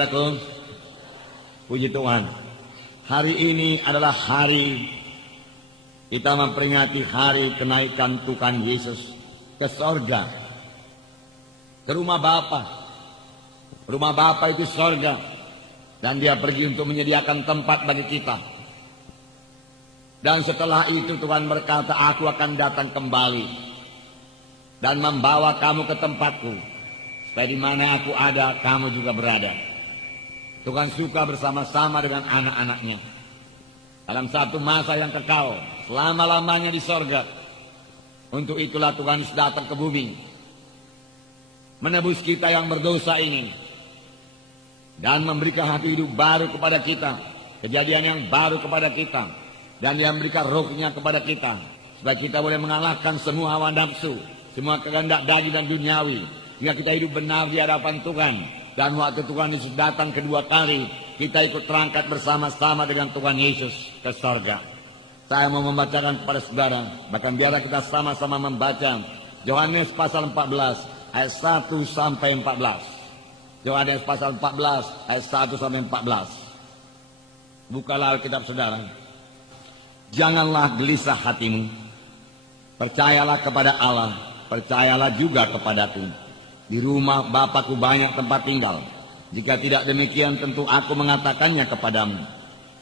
saudaraku. Puji Tuhan. Hari ini adalah hari kita memperingati hari kenaikan Tuhan Yesus ke sorga, ke rumah Bapa. Rumah Bapa itu sorga, dan dia pergi untuk menyediakan tempat bagi kita. Dan setelah itu Tuhan berkata, aku akan datang kembali dan membawa kamu ke tempatku, supaya di mana aku ada, kamu juga berada. Tuhan suka bersama-sama dengan anak-anaknya dalam satu masa yang kekal, selama-lamanya di sorga. Untuk itulah Tuhan datang ke bumi, menebus kita yang berdosa ini, dan memberikan hati hidup baru kepada kita, kejadian yang baru kepada kita, dan dia memberikan rohnya kepada kita, supaya kita boleh mengalahkan semua hawa nafsu, semua kehendak daging dan duniawi, hingga kita hidup benar di hadapan Tuhan. Dan waktu Tuhan Yesus datang kedua kali, kita ikut terangkat bersama-sama dengan Tuhan Yesus ke sorga. Saya mau membacakan kepada saudara, bahkan biarlah kita sama-sama membaca Yohanes pasal 14 ayat 1 sampai 14. Yohanes pasal 14 ayat 1 sampai 14. Bukalah Alkitab saudara. Janganlah gelisah hatimu. Percayalah kepada Allah, percayalah juga kepadaku. Di rumah Bapakku banyak tempat tinggal. Jika tidak demikian, tentu aku mengatakannya kepadamu.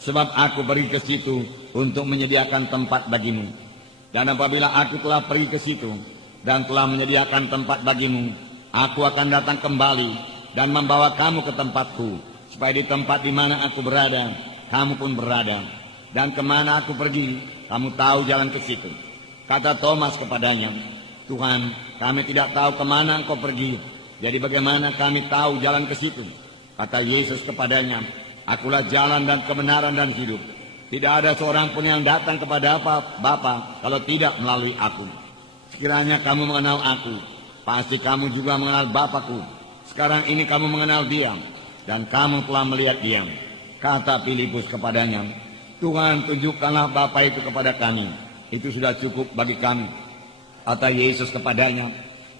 Sebab aku pergi ke situ untuk menyediakan tempat bagimu. Dan apabila aku telah pergi ke situ dan telah menyediakan tempat bagimu, aku akan datang kembali dan membawa kamu ke tempatku, supaya di tempat di mana aku berada, kamu pun berada. Dan kemana aku pergi, kamu tahu jalan ke situ. Kata Thomas kepadanya, Tuhan, kami tidak tahu kemana engkau pergi, jadi bagaimana kami tahu jalan ke situ? Kata Yesus kepadanya, akulah jalan dan kebenaran dan hidup. Tidak ada seorang pun yang datang kepada Bapa kalau tidak melalui aku. Sekiranya kamu mengenal aku, pasti kamu juga mengenal Bapakku. Sekarang ini kamu mengenal dia, dan kamu telah melihat dia. Kata Filipus kepadanya, Tuhan, tunjukkanlah Bapa itu kepada kami. Itu sudah cukup bagi kami. Kata Yesus kepadanya,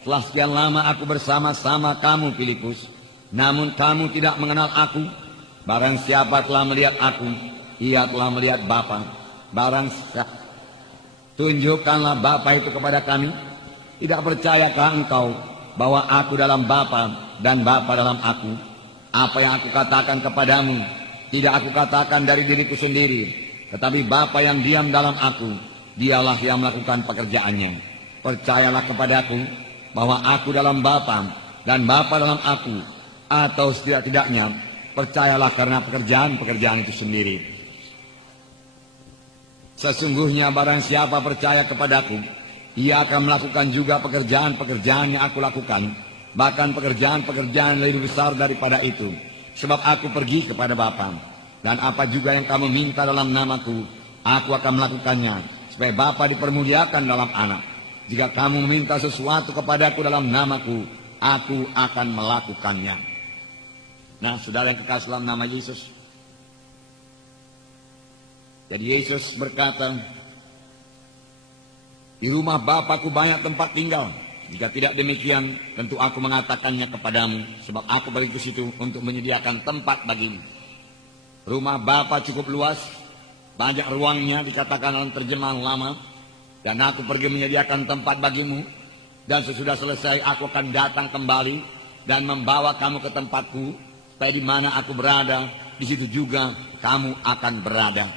telah sekian lama aku bersama-sama kamu, Filipus, namun kamu tidak mengenal aku. Barang siapa telah melihat aku, ia telah melihat Bapa. Tunjukkanlah Bapa itu kepada kami. Tidak percayakah engkau bahwa aku dalam Bapa dan Bapa dalam aku? Apa yang aku katakan kepadamu, tidak aku katakan dari diriku sendiri, tetapi Bapa yang diam dalam aku, dialah yang melakukan pekerjaannya. Percayalah kepadaku bahwa aku dalam Bapa dan Bapa dalam aku, atau setidak-tidaknya percayalah karena pekerjaan-pekerjaan itu sendiri. Sesungguhnya barang siapa percaya kepadaku, ia akan melakukan juga pekerjaan-pekerjaan yang aku lakukan, bahkan pekerjaan-pekerjaan lebih besar daripada itu. Sebab aku pergi kepada Bapa, dan apa juga yang kamu minta dalam namaku, aku akan melakukannya, supaya Bapa dipermuliakan dalam Anak. Jika kamu meminta sesuatu kepadaku dalam namaku, aku akan melakukannya. Nah, saudara yang kekasih dalam nama Yesus. Jadi Yesus berkata, di rumah Bapakku banyak tempat tinggal. Jika tidak demikian, tentu aku mengatakannya kepadamu, sebab aku pergi ke situ untuk menyediakan tempat bagimu. Rumah Bapa cukup luas, banyak ruangnya, dikatakan dalam terjemahan lama. Dan aku pergi menyediakan tempat bagimu, dan sesudah selesai aku akan datang kembali dan membawa kamu ke tempatku, supaya di mana aku berada, di situ juga kamu akan berada.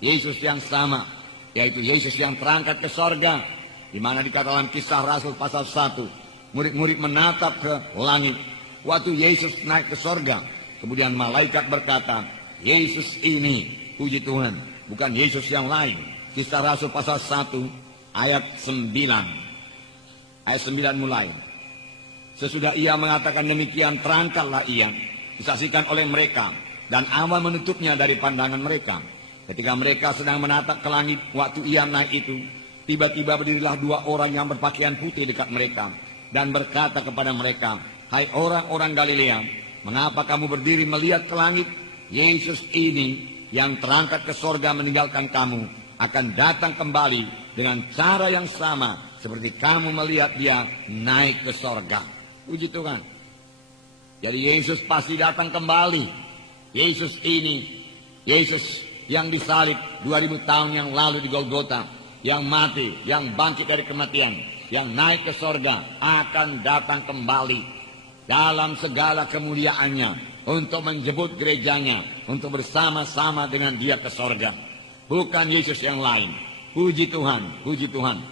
Yesus yang sama, yaitu Yesus yang terangkat ke sorga, di mana dikatakan Kisah Rasul pasal 1, murid-murid menatap ke langit. Waktu Yesus naik ke sorga, kemudian malaikat berkata, Yesus ini, puji Tuhan, bukan Yesus yang lain. Kisah Rasul pasal 1 ayat 9. Ayat 9 mulai. Sesudah ia mengatakan demikian, terangkatlah ia, disaksikan oleh mereka, dan awan menutupnya dari pandangan mereka. Ketika mereka sedang menatap ke langit, waktu ia naik itu, tiba-tiba berdirilah dua orang yang berpakaian putih dekat mereka, dan berkata kepada mereka, hai orang-orang Galilea, mengapa kamu berdiri melihat ke langit? Yesus ini yang terangkat ke sorga meninggalkan kamu, akan datang kembali dengan cara yang sama seperti kamu melihat dia naik ke sorga. Puji Tuhan. Jadi Yesus pasti datang kembali. Yesus ini, Yesus yang disalib 2000 tahun yang lalu di Golgota, yang mati, yang bangkit dari kematian, yang naik ke sorga, akan datang kembali dalam segala kemuliaannya untuk menjemput gerejanya, untuk bersama-sama dengan dia ke sorga. Bukan Yesus yang lain. Puji Tuhan, puji Tuhan.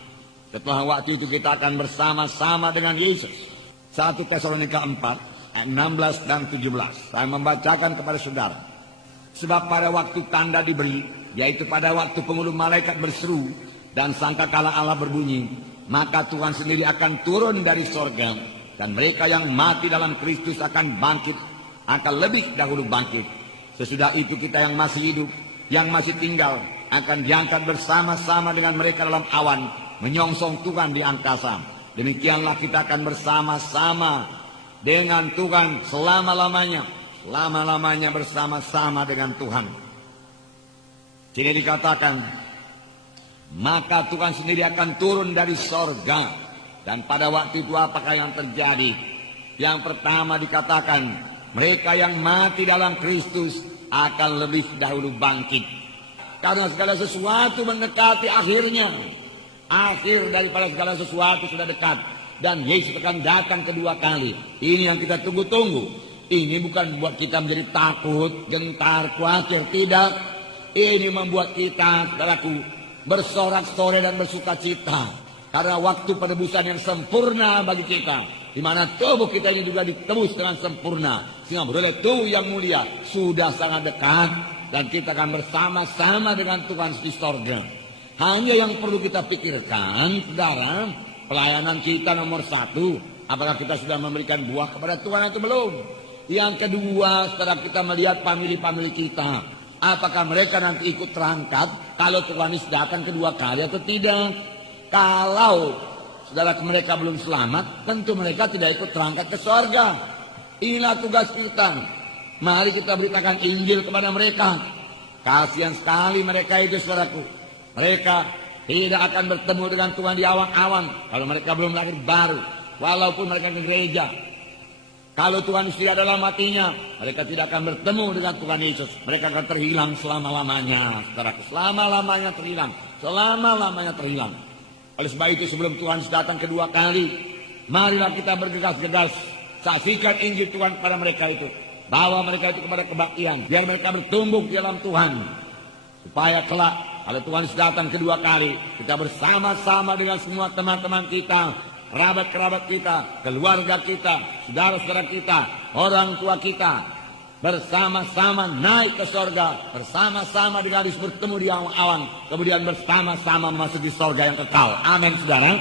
Setelah waktu itu kita akan bersama-sama dengan Yesus. 1 Tesalonika 4, ayat 16 dan 17. Saya membacakan kepada saudara. Sebab pada waktu tanda diberi, yaitu pada waktu pengulu malaikat berseru, dan sangkakala Allah berbunyi, maka Tuhan sendiri akan turun dari sorga, dan mereka yang mati dalam Kristus akan bangkit, akan lebih dahulu bangkit. Sesudah itu kita yang masih hidup, yang masih tinggal, akan diangkat bersama-sama dengan mereka dalam awan, menyongsong Tuhan di angkasa. Demikianlah kita akan bersama-sama dengan Tuhan selama-lamanya. Selama-lamanya bersama-sama dengan Tuhan. Sini dikatakan, maka Tuhan sendiri akan turun dari sorga. Dan pada waktu itu apakah yang terjadi? Yang pertama dikatakan, mereka yang mati dalam Kristus akan lebih dahulu bangkit. Karena segala sesuatu mendekati akhirnya. Akhir daripada segala sesuatu sudah dekat. Dan Yesus akan datang kedua kali. Ini yang kita tunggu-tunggu. Ini bukan buat kita menjadi takut, gentar, khawatir. Tidak. Ini membuat kita, saudaraku, bersorak-sorai dan bersuka cita. Karena waktu penebusan yang sempurna bagi kita. Di mana tubuh kita ini juga ditebus dengan sempurna. Sehingga beroleh tubuh yang mulia sudah sangat dekat. Dan kita akan bersama-sama dengan Tuhan di sorga. Hanya yang perlu kita pikirkan, saudara, pelayanan kita nomor 1. Apakah kita sudah memberikan buah kepada Tuhan atau belum? Yang kedua, setelah kita melihat famili-famili kita, apakah mereka nanti ikut terangkat kalau Tuhan Yesus datang kedua kali atau tidak? Kalau saudara mereka belum selamat, tentu mereka tidak ikut terangkat ke sorga. Inilah tugas kita. Mari kita beritakan Injil kepada mereka. Kasihan sekali mereka itu, saudaraku. Mereka tidak akan bertemu dengan Tuhan di awan-awan kalau mereka belum lahir baru. Walaupun mereka ke gereja. Kalau Tuhan tidak dalam hatinya, mereka tidak akan bertemu dengan Tuhan Yesus. Mereka akan terhilang selama-lamanya, saudaraku. Selama-lamanya terhilang. Selama-lamanya terhilang. Oleh sebab itu sebelum Tuhan datang kedua kali, marilah kita bergegas-gegas saksikan Injil Tuhan kepada mereka itu. Bawa mereka itu kepada kebaktian. Biar mereka bertumbuh di dalam Tuhan. Supaya kelak kalau Tuhan datang kedua kali, kita bersama-sama dengan semua teman-teman kita, kerabat-kerabat kita, keluarga kita, saudara-saudara kita, orang tua kita, bersama-sama naik ke sorga, bersama-sama dengan Yesus bertemu di awan-awan, kemudian bersama-sama masuk di sorga yang kekal. Amin, saudara.